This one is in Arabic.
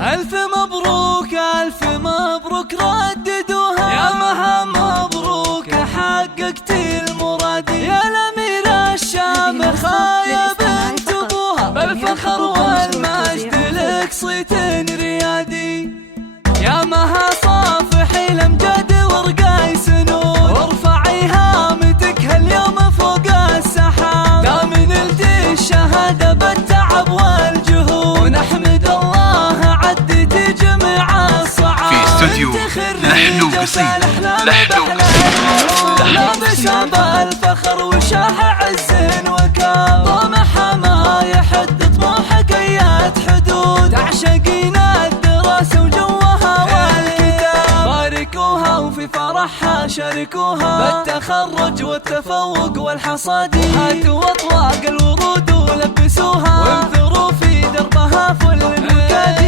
ألف مبروك ألف مبروك رددوها، يا مها مبروك حققت المراد، يا الأميرة الشامخة يا بنت أبوها، بالفخر والمجد لك صيت ريادي، يا مها صافحي الأمجاد ورقاي سنود، وارفعي هامتك هاليوم فوق السحاب، دام نلتي الشهادة بالتعب والجهود، ونحمد الله عدت جميع الصعاب. في استوديو لحن وقصيد، لحن وقصيد، لابس بالفخر وشاح عز وكاب، طمح ما يحد طموحك ايات حدود، تعشقين الدراسة وجوها والكتاب، باركوها وفي فرحها شاركوها، بالتخرج والتفوق والحصاد، هاتوا اطواق الورود ولبسوها، وانثروا في دربها فل الوكاد.